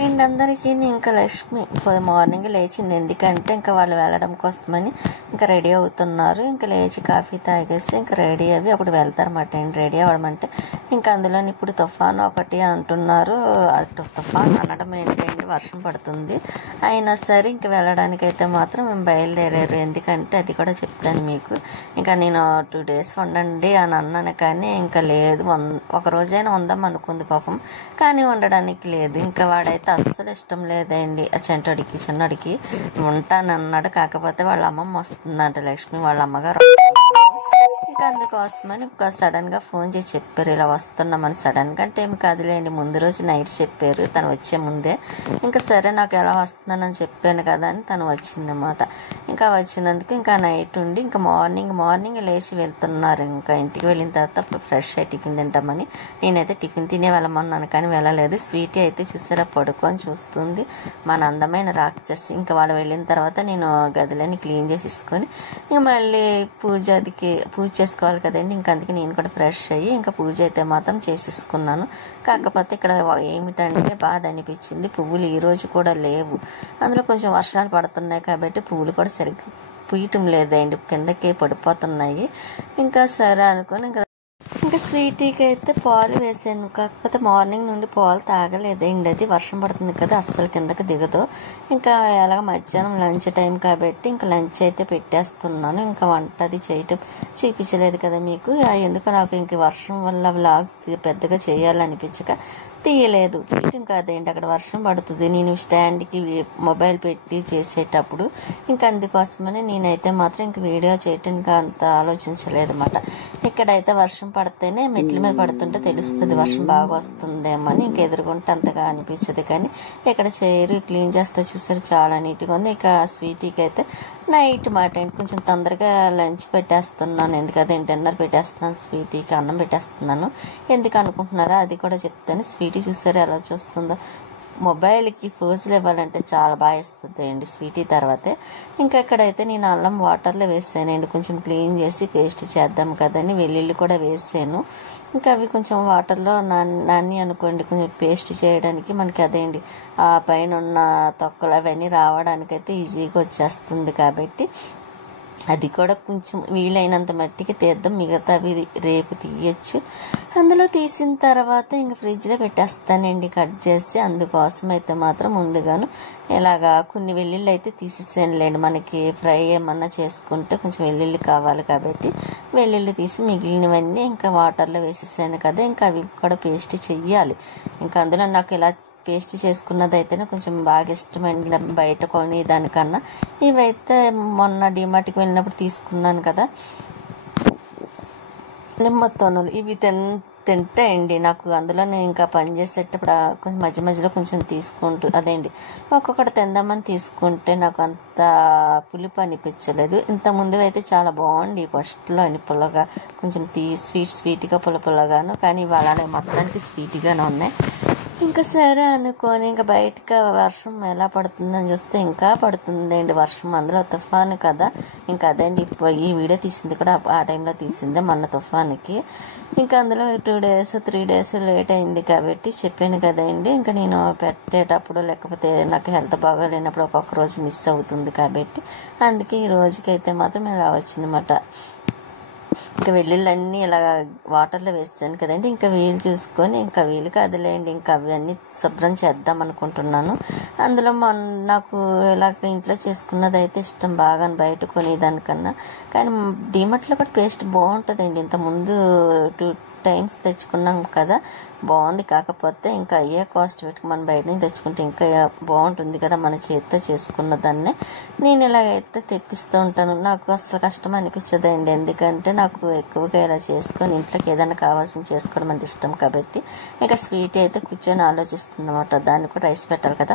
And అందరికీ ఇంకా Lakshmi morning లేచింది. ఎందుకంటే ఇంకా వాళ్ళు వెళ్ళడం కోసమని ఇంకా రెడీ అవుతున్నారు. ఇంకా లేచి కాఫీ తాగేసి ఇంకా రెడీ అవి అప్పుడు వెళ్తారన్నమాట. రెడీ అవ్వడం అంటే ఇంకా అందులో ఇప్పుడు తుఫాను ఒకటి అంటున్నారు. తుఫాను అనడం ఏంటంటే వర్షం పడుతుంది. అయినా సరే ఇంక వెళ్ళడానికి అయితే మాత్రం మేము బయలుదేరారు. ఎందుకంటే అది కూడా చెప్తాను మీకు. ఇంకా నేను 2 days ఉండండి అని అన్నాను, కానీ ఇంకా లేదు, ఒక రోజైనా ఉందాం అనుకుంది పాపం, కానీ ఉండడానికి లేదు. ఇంకా వాడైతే అస్సలు ఇష్టం లేదండి ఆ చిన్నడికి ఉంటానన్నాడు. కాకపోతే వాళ్ళ అమ్మమ్మ వస్తుందంట, లక్ష్మి వాళ్ళ అమ్మగారు. ఇంకా అందుకోసమని సడన్గా ఫోన్ చేసి చెప్పారు, ఇలా వస్తున్నామని. సడన్గా అంటే ఏమి కాదులేండి, ముందు రోజు నైట్ చెప్పారు తను వచ్చే ముందే. ఇంకా సరే నాకు ఎలా వస్తున్నానని చెప్పాను కదా అని తను వచ్చిందన్నమాట. ఇంకా వచ్చినందుకు ఇంకా నైట్ ఉండి ఇంకా మార్నింగ్ లేచి వెళ్తున్నారు. ఇంకా ఇంటికి వెళ్ళిన తర్వాత ఫ్రెష్ అయ్యి టిఫిన్ తింటామని నేనైతే టిఫిన్ తినే వెళ్ళమన్నాను, కానీ వెళ్ళలేదు. స్వీటీ అయితే చూసారా పడుకొని చూస్తుంది, మన అందమైన రాక్షసి. ఇంకా వాళ్ళు వెళ్ళిన తర్వాత నేను గదిలోని క్లీన్ చేసేసుకొని ఇంకా మళ్ళీ పూజ చేసుకోవాలి కదండి. ఇంకా అందుకే నేను కూడా ఫ్రెష్ అయ్యి ఇంకా పూజ అయితే మాత్రం చేసేసుకున్నాను. కాకపోతే ఇక్కడ ఏమిటంటే బాధ అనిపించింది, పువ్వులు ఈ రోజు కూడా లేవు. అందులో కొంచెం వర్షాలు పడుతున్నాయి కాబట్టి పువ్వులు కూడా సరిగ్గా పూయటం లేదండి, కిందకే పడిపోతున్నాయి. ఇంకా సరే అనుకుని ఇంకా స్వీటీకి అయితే పాలు వేసాను. కాకపోతే మార్నింగ్ నుండి పాలు తాగలేదండి, అది వర్షం పడుతుంది కదా అస్సలు కిందకి దిగదు. ఇంకా ఎలాగ మధ్యాహ్నం లంచ్ టైం కాబట్టి ఇంకా లంచ్ అయితే పెట్టేస్తున్నాను. ఇంకా వంట అది చేయటం చూపించలేదు కదా మీకు, ఎందుకు నాకు ఇంక వర్షం వల్ల వ్లాగ్ పెద్దగా చేయాలనిపించక తీయలేదు. తీయటం కాదండి, అక్కడ వర్షం పడుతుంది, నేను స్టాండ్కి మొబైల్ పెట్టి చేసేటప్పుడు. ఇంకా అందుకోసమని నేనైతే మాత్రం ఇంక వీడియో చేయటానికి అంత ఆలోచించలేదు అన్నమాట. ఇక్కడైతే వర్షం పడితేనే మెట్ల మీద పడుతుంటే తెలుస్తుంది వర్షం బాగా వస్తుందేమో అని. ఇంక ఎదురుకుంటే అంతగా అనిపించదు, కానీ ఇక్కడ చైర్ క్లీన్ చేస్తే చూసారు చాలా నీట్గా ఉంది. ఇక స్వీటీకి అయితే నైట్ మాట అండి కొంచెం తొందరగా లంచ్ పెట్టేస్తున్నాను, ఎందుకంటే డిన్నర్ పెట్టేస్తున్నాను, స్వీటీకి అన్నం పెట్టేస్తున్నాను. ఎందుకు అనుకుంటున్నారా అది కూడా చెప్తాను. స్వీటీ చూసారు ఎలా చూస్తుందో, మొబైల్కి ఫోజులు ఇవ్వాలంటే చాలా బాగా ఇస్తుంది అండి స్వీటీ తర్వాతే. ఇంకా ఇక్కడైతే నేను అల్లం వాటర్లో వేసానండి, కొంచెం క్లీన్ చేసి పేస్ట్ చేద్దాం కదని వెల్లుల్లి కూడా వేసాను. ఇంకా అవి కొంచెం వాటర్లో నాని అనుకోండి, కొంచెం పేస్ట్ చేయడానికి మనకి అదేండి ఆ పైన ఉన్న తొక్కలు అవన్నీ రావడానికైతే ఈజీగా వచ్చేస్తుంది. కాబట్టి అది కూడా కొంచెం వీలైనంత మట్టికి తీద్దాం, మిగతావి రేపు తీయచ్చు. అందులో తీసిన తర్వాత ఇంకా ఫ్రిడ్జ్లో పెట్టేస్తానండి కట్ చేసి. అందుకోసం అయితే మాత్రం ముందుగాను ఇలాగా కొన్ని వెల్లుల్లి అయితే తీసేసానులేండి, మనకి ఫ్రై ఏమన్నా చేసుకుంటే కొంచెం వెల్లుల్లి కావాలి కాబట్టి వెల్లుల్లి తీసి మిగిలినవన్నీ ఇంకా వాటర్లో వేసేసాను కదా. ఇంకా అవి కూడా పేస్ట్ చెయ్యాలి. ఇంకా అందులో నాకు ఇలా పేస్ట్ చేసుకున్నది అయితేనే కొంచెం బాగా ఇష్టమండి బయట కొని దానికన్నా. ఇవైతే మొన్న డిమార్ట్కి వెళ్ళినప్పుడు తీసుకున్నాను కదా నిమ్మతోనులు, ఇవి తింటే అండి నాకు అందులోనే ఇంకా పని చేసేటప్పుడు కొంచెం మధ్యలో కొంచెం తీసుకుంటూ అదేండి ఒక్కొక్కటి తిందామని తీసుకుంటే నాకు అంత పులుపు అనిపించలేదు. ఇంతకుముందు అయితే చాలా బాగుంది ఫస్ట్లో అని పుల్లగా కొంచెం స్వీట్గా పుల్లగాను, కానీ ఇవాళ మొత్తానికి స్వీట్గానే ఉన్నాయి. ఇంకా సరే అనుకొని ఇంకా బయటకు వర్షం ఎలా పడుతుందని చూస్తే ఇంకా పడుతుందండి వర్షం, అందులో తుఫాను కదా. ఇంకా అదండి ఇప్పుడు ఈ వీడియో తీసింది కూడా ఆ టైంలో తీసిందే మొన్న తుఫానుకి. ఇంకా అందులో 2 days 3 days లేట్ అయింది కాబట్టి చెప్పాను కదండి, ఇంకా నేను పెట్టేటప్పుడు లేకపోతే నాకు హెల్త్ బాగోలేనప్పుడు ఒక్కొక్క రోజు మిస్ అవుతుంది కాబట్టి అందుకే ఈ రోజుకైతే మాత్రం ఇలా వచ్చిందన్నమాట. ఇంకా వెల్లుల్లి ఇలా వాటర్లో వేసాను కదండి, ఇంకా వీలు చూసుకొని ఇంకా వీలు కాదులేండి ఇంకా అవన్నీ శుభ్రం చేద్దాం అనుకుంటున్నాను. అందులో నాకు ఇలాగ ఇంట్లో చేసుకున్నది అయితే ఇష్టం బాగా బయట కొనేదానికన్నా, కానీ డిమార్ట్లో కూడా పేస్ట్ బాగుంటుందండి. ఇంతకుముందు 2 times తెచ్చుకున్నాం కదా, బాగుంది. కాకపోతే ఇంకా అయ్యే కాస్ట్ పెట్టుకు మనం బయట నుంచి తెచ్చుకుంటే ఇంకా బాగుంటుంది కదా మన చేతితో చేసుకున్న దాన్నే. నేను ఇలాగైతే తెప్పిస్తూ ఉంటాను, నాకు అసలు కష్టం అనిపించదండి, ఎందుకంటే నాకు ఎక్కువగా ఇలా చేసుకొని ఇంట్లోకి ఏదైనా కావాల్సింది చేసుకోవడం అంటే ఇష్టం కాబట్టి. ఇంకా స్వీట్ అయితే కూర్చొని ఆలోచిస్తుంది అన్నమాట, దాన్ని కూడా రైస్ పెట్టాలి కదా.